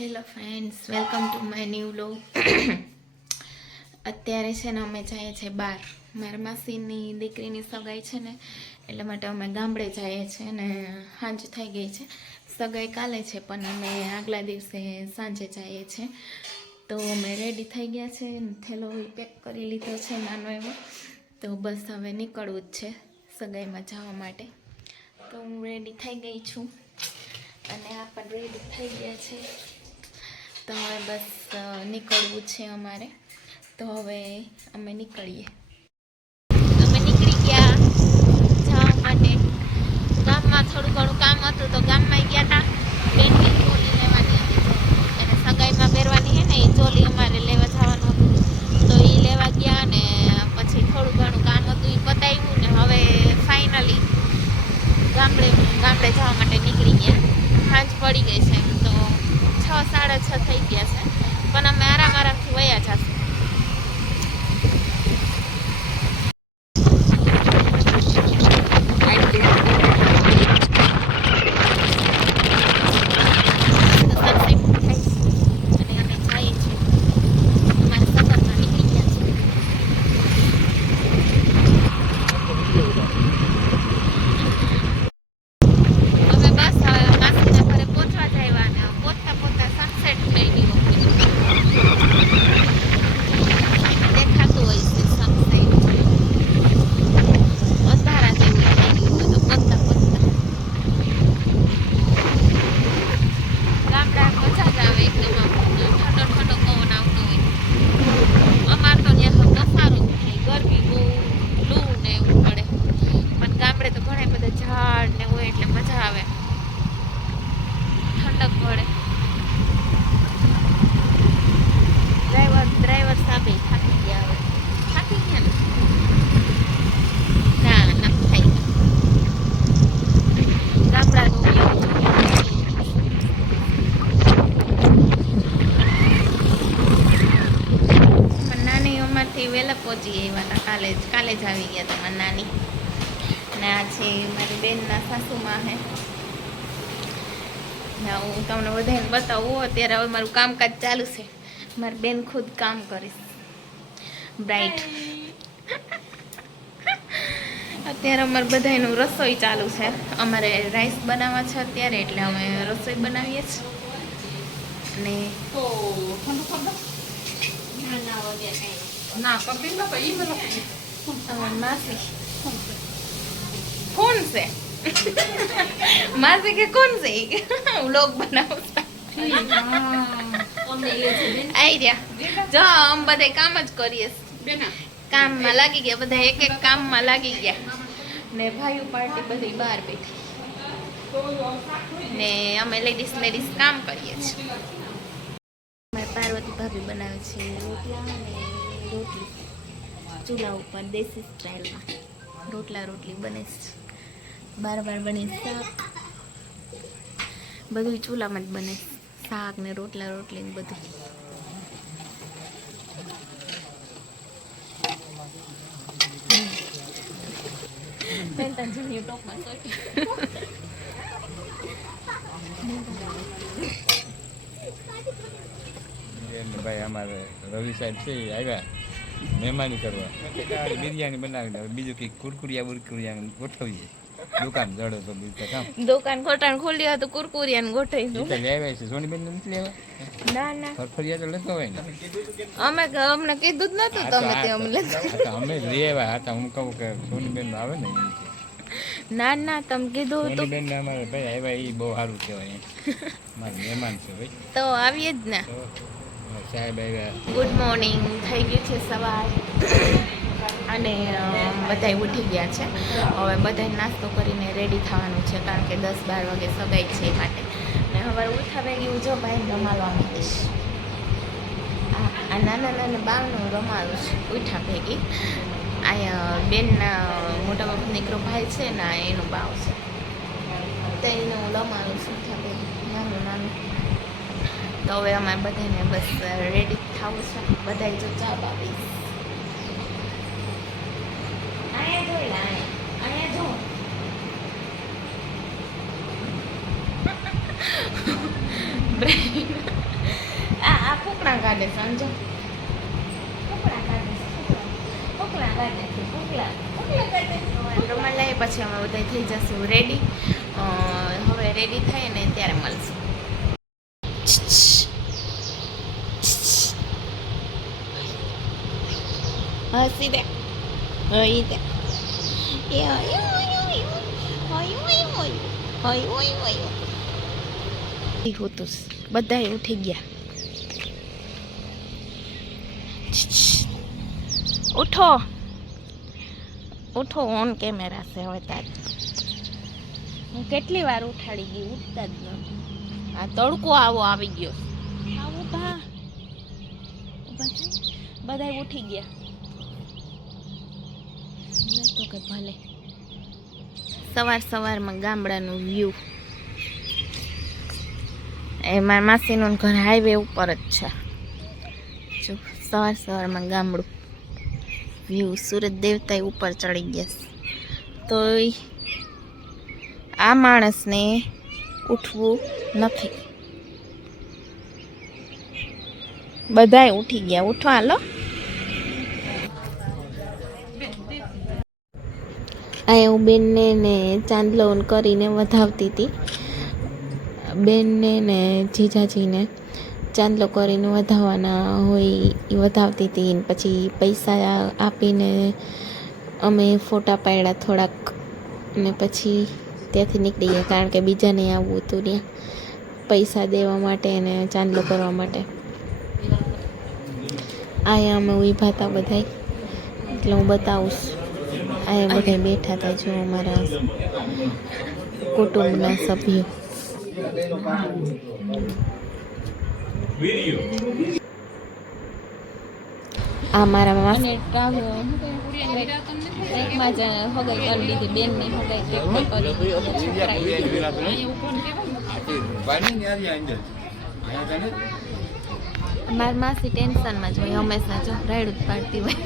Hello friends, welcome to my new vlog. અત્યારે છે ને અમે જઈએ છીએ બહાર. મારા માસીની દીકરીની સગાઈ છે ને, એટલે માટે અમે ગામડે જઈએ છીએ ને સાંજ થઈ ગઈ છે. સગાઈ કાલે છે પણ અમે આગલા દિવસે સાંજે જઈએ છીએ. તો અમે રેડી થઈ ગયા છે, થેલો પેક કરી લીધો છે નાનો એવો. તો બસ હવે નીકળવું જ છે સગાઈમાં જવા માટે. તો હું રેડી થઈ ગઈ છું અને આ પણ રેડી થઈ ગયા છે. તો હવે બસ નીકળવું છે અમારે. તો હવે અમે નીકળીએ. અમે નીકળી ગયા જવા માટે. ગામમાં થોડું ઘણું કામ હતું તો ગામમાં ગયા હતા. બેનની ચોલી લેવાની હતી, એને સગાઈમાં પહેરવાની છે ને એ ચોલી અમારે લેવા જવાનું હતું. તો એ લેવા ગયા ને પછી થોડું ઘણું કામ હતું એ પતાવ્યું ને હવે ફાઇનલી ગામડે જવા માટે નીકળી ગયા. સાંજ પડી ગઈ છે, એમ તો 6 સાડા 6 થઈ ગયા છે, પણ અમે આરામથી વયા જશું. વહેલા પહોંચી આવ્યા હતા. કાલે જ આવી ગયા હતા નાની. ને આ છે મારી બેનના સાસુમાં હે. ને હું તમને બધાને બતાવું. અત્યારે હવે મારું કામકાજ ચાલુ છે. મારી બેન ખુદ કામ કરીશ. બ્રાઇટ. અત્યારે અમારે બધાનું રસોઈ ચાલુ છે. અમારે રાઈસ બનાવવા છે અત્યારે, એટલે અમે રસોઈ બનાવીએ છીએ. ને ના કરતી ના ભાઈ મને માસી કોણ છે? માસી કે કોણ છે? વ્લોગ બનાવતા આઈ રહ્યા. જો આમ બધા કામ જ કરીએ, કામમાં લાગી ગયા બધા, એક એક કામમાં લાગી ગયા. ને ભાઈઓ પાર્ટી બધી બહાર બેઠી ને અમે લેડીઝ કામ કરીએ છીએ. પાર્વતી ભાભી બનાવે છે રોટલા અને રોટલી ચૂલા ઉપર દેશી સ્ટાઇલમાં. રોટલી બને છે, બાર બને શાક, બધું ચૂલામાં જ બને. શાક ને રોટલી ને બધું. ભાઈ અમારે રવિ સાહેબ છે આવ્યા મહેમાની કરવા, બિરયાની બનાવી દે. બીજું કંઈક કુરકુરિયા ગોઠવીએ. દુકાન જડો તો બીજું કામ. દુકાન ખોટાણ ખોલી હતું, કુરકુરિયા ગોઠવી દઉં. લેવાય છે સોનીબેન નથી લેવા? ના ફરફરિયા તો લેતો હોય ને. અમને કીધું જ નતું. તમે તે અમને અમે લેવા હતા. હું કહું કે સોનીબેન આવે ને. ના તમે કીધું હતું. સોનીબેન ને અમારે ભાઈ આવ્યા, એ બહુ સારું કહેવાય. મારા મહેમાન છે ભાઈ, તો આવીએ જ ને. સાહેબ આવ્યા. Good morning. થઈ ગયું છે સવાર અને બધા ઉઠી ગયા છે. હવે બધા નાસ્તો કરીને રેડી થવાનું છે, કારણ કે 10-12 વાગે સગાઈ છે એ માટે. ને હવે ઉઠા વેગી જો ભાઈ રમાડવા માંડીશ. આ નાના બાવનું રમાડું છું ઉઠા ભેગી. આ બેનના મોટા બાપનો દીકરો ભાઈ છે ને, એનો બાવ છે, તો એનું રમાડું છું ઉઠા ભેગી નાનું. તો હવે અમારે બધાને બસ રેડી થવું છે. બધા જો ચા આપીશ. અહીંયા જો આ ફૂકડા કાઢે સમજો, ફૂકડા કાઢે ફૂકડા કાઢે ફૂકડા કાઢે. રમણ લઈએ પછી અમે બધા થઈ જશું રેડી. હવે રેડી થાય ને ત્યારે મળશું. હસી દે હઈ દે બધા ઉઠી ગયા. ઉઠો ઉઠો, ઓન કેમેરા છે હવે તારે. હું કેટલી વાર ઉઠાડી ગઈ, ઉઠતા જ નથી. આ તડકો આવો આવી ગયો. આવું ભા બધા ઉઠી ગયા. તો કે ભલે સવાર સવારમાં ગામડાનું વ્યૂ. એ મારા માસીનું ઘર હાઈવે ઉપર જ છે. જો સવાર સવારમાં ગામડું વ્યૂ. સુરત દેવતા ઉપર ચડી ગયા. તો આ માણસને ઉઠવું નથી. બધાય ઉઠી ગયા. ઉઠો હાલો. આ હું બેનને ને ચાંદલો કરીને વધાવતી હતી. બેનને ને જીજાજીને ચાંદલો કરીને વધાવવાના હોય એ વધાવતી હતી. પછી પૈસા આપીને અમે ફોટા પાડ્યા થોડાક ને પછી ત્યાંથી નીકળી ગયા. કારણ કે બીજાને આવવું હતું ત્યાં પૈસા દેવા માટે અને ચાંદલો કરવા માટે. આયા અમે ઊભા હતા બધાય, એટલે હું બતાવું. આ બધા બેઠા હતા જો અમારા કુટુંબના સભ્યો. આ મારા માસી ટ્રેકમાં જ હગાઈ કરી લીધી. બેનની હગાઈ ટ્રેકમાં કરી. મારી માસી ટેન્શનમાં જ હોય હંમેશા. જો રાયડું જ પાડતી હોય.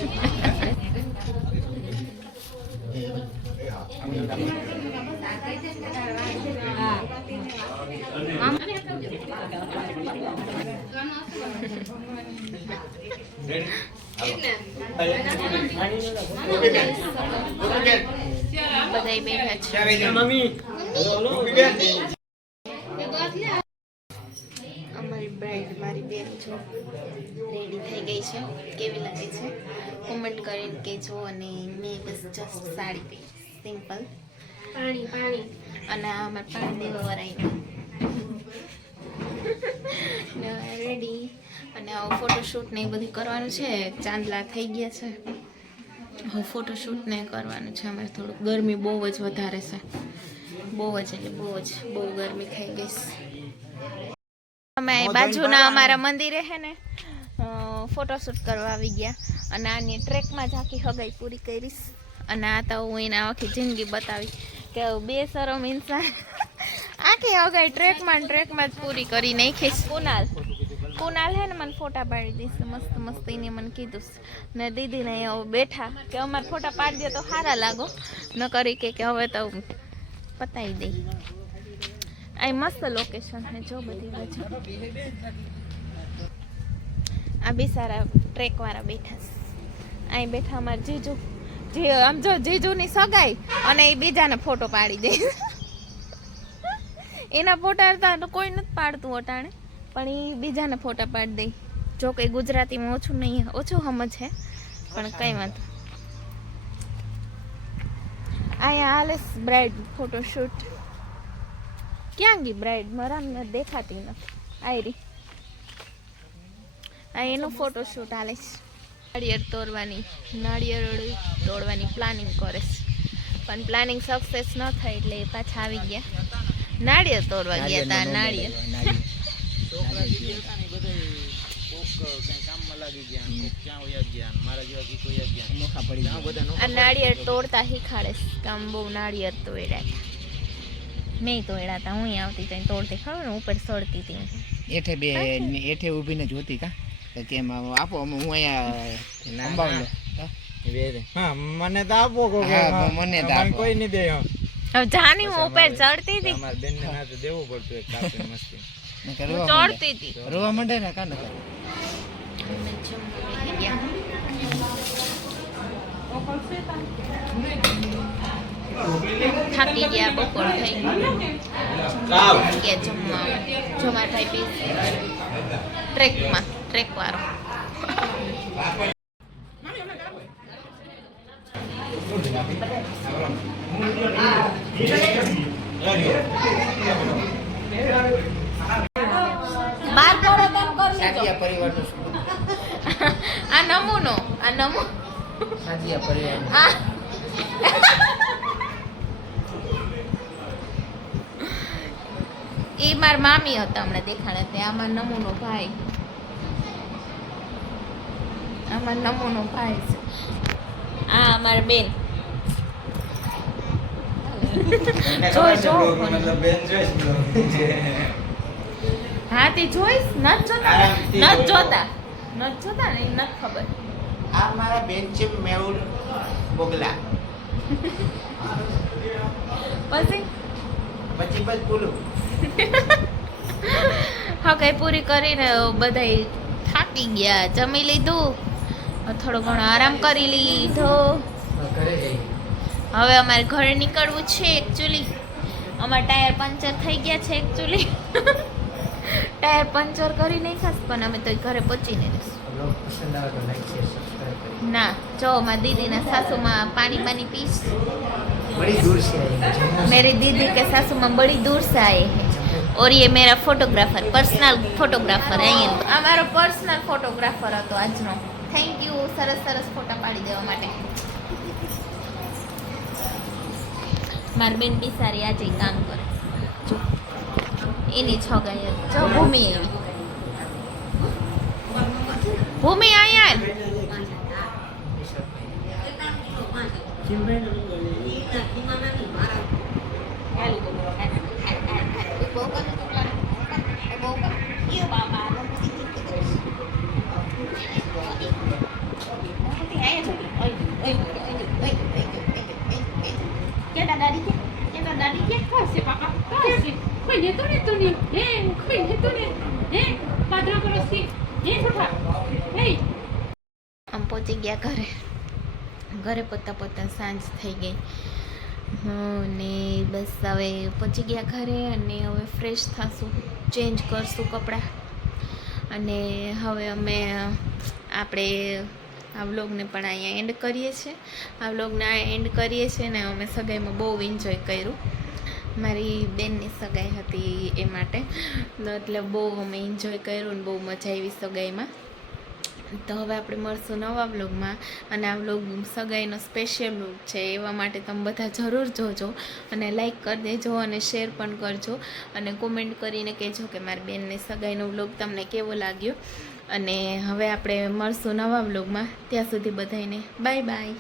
બધા બેઠા છે. અમારી બ્રાઇડ મારી બેન જો રેડી થઈ ગઈ છે. કેવી લાગે છે કોમેન્ટ કરીને કહેજો. અને મેં બસ જસ્ટ સાડી પહેરી સિમ્પલ પાણી પાણી. અને અમારે પાણી દેવા વરાય રેડી. અને આવું ફોટોશૂટ ને એ બધું કરવાનું છે. ચાંદલા થઈ ગયા છે. હવે ફોટોશૂટ ને કરવાનું છે અમારે. થોડુંક ગરમી બહુ જ વધારે છે. બહુ જ એટલે બહુ ગરમી થઈ ગઈ છે. અમે બાજુના અમારા મંદિરે છે ને ફોટોશૂટ કરવા આવી ગયા. અને આની ટ્રેકમાં જ આખી હગાઈ પૂરી કરીશ. અને આ તો હું એને આખી જિંદગી બતાવી કે બે શરમ ઇન્સાન આખી હગાઈ ટ્રેકમાં જ પૂરી કરી નાખીશ. કુનાલ હે ને મને ફોટા પાડી દઈશ મસ્ત મસ્ત. એને મને કીધું ને દીદીને હવે બેઠા કે અમારે ફોટા પાડી દે તો સારા લાગો. ન કરી કે હવે તો પતાવી દઈ. આ મસ્ત લોકેશન છે જો બધી બાજુ. આ બી સારા ટ્રેક વાળા બેઠા છે. અહીં બેઠા અમારે જીજુ. આમ જો જીજુની સગાઈ અને એ બીજાને ફોટો પાડી દે. એના ફોટા તો કોઈ નથી પાડતું અટાણે, પણ એ બીજાને ફોટા પાડી દે. જો કે ગુજરાતીમાં ઓછું સમજ છે, પણ કઈ વાંધો. અહીંયા હાલે બ્રાઇડ ફોટોશૂટ. ક્યાં ગઈ બ્રાઇડ? મરામને દેખાતી નથી. આયરી આ એનું ફોટોશૂટ હાલે છે. નાળિયેર તોડવાની પ્લાનિંગ કરે છે, પણ પ્લાનિંગ સક્સેસ ન થાય એટલે એ પાછા આવી ગયા. નાળિયેર તોડવા ગયા હતા. નાળિયેર તોડતા શીખાડે છે. કામ બહુ નાળિયેર તોડ્યા હતા. નહીં તોડ્યા હતા. હું આવતી ત્યાં તોડતી ખબર ને ઉપર સડતી હતી. એઠે ઊભીને જોતી કા કેમ આપો હું અહીંયા અંબાવલો. હા મને તો આપો મને કોઈ નહીં દે. હવે જાની હું ઉપર ચડતી હતી, અમારા બેનને ના તો દેવું પડતું એક કાપે મસ્તી. નકર હું રોવા માંડે. ચડતી હતી. રોવા માંડે ને કાં નકર. અમે જમવા બેસી ગયા. થાકી ગયા, બપોર થઈ ગયા જમવા. જમા થાય પીસ ટ્રેક વાળો. બાર કરો તેમ કરી સાદિયા પરિવારનું શું? આ નમૂનો સાદિયા પરિવારનું. આ એ માર મામી હતા હમણાં દેખાડે તે. આમાં નમૂનો ભાઈ, આમાં નમૂનો ભાઈ છે. આ અમાર બેન. જો હા તે જોઈશ. નથી જોતા ને નથી ખબર. આ મારા બેન છે મેહુલ બોગલા. પછી બસ બોલું. હા કઈ પૂરી કરીને બધા થાકી ગયા, જમી લીધું, થોડો ઘણો આરામ કરી લીધો. ઘરે જઈ. હવે અમારે ઘરે નીકળવું છે એકચ્યુઅલી. અમારા ટાયર પંચર થઈ ગયા છે એકચ્યુઅલી. ટાયર પંચર કરી નાખાશ પણ અમે તો ઘરે પહોંચીને રહીશું. પસંદ આવે તો લાઈક શેર સબસ્ક્રાઇબ કરી. ના જો મારી દીદીના सासू पानी पीस. बड़ी दूर से आई है. मेरी दीदी के सासू माँ बड़ी दूर से आए हैं और ये मेरा फोटोग्राफर, पर्सनल फोटोग्राफर है. हमारो पर्सनल फोटोग्राफर હતો આજનો. થેન્ક યુ સરસ સરસ ફોટા પાડી દેવા માટે. મારી બેન બિસારી આજે કામ કરે. જો એની છોકરી જો ભૂમિ એવી. ભૂમિ અહીંયા આમ પહોંચી ગયા ઘરે. ઘરે પોતા સાંજ થઈ ગઈ ને બસ હવે પહોંચી ગયા ઘરે અને હવે ફ્રેશ થશું, ચેન્જ કરશું કપડાં અને હવે અમે આપણે આ વ્લોગને પણ અહીંયા એન્ડ કરીએ છીએ. આ વ્લોગને એન્ડ કરીએ છીએ ને અમે સગાઈમાં બહુ એન્જોય કર્યું. મારી બેનની સગાઈ હતી એ માટે એટલે બહુ અમે એન્જોય કર્યું ને બહુ મજા આવી સગાઈમાં. તો હવે આપણે મળશું નવા વ્લોગમાં અને આ વ્લોગ સગાઈનો સ્પેશિયલ વ્લોગ છે એવા માટે તમે બધા જરૂર જોજો અને લાઈક કરી દેજો અને શેર પણ કરજો અને કોમેન્ટ કરીને કહેજો કે મારી બેનની સગાઈનો વ્લોગ તમને કેવો લાગ્યો. અને હવે આપણે મળશું નવા વ્લોગમાં. ત્યાં સુધી બધાને બાય બાય.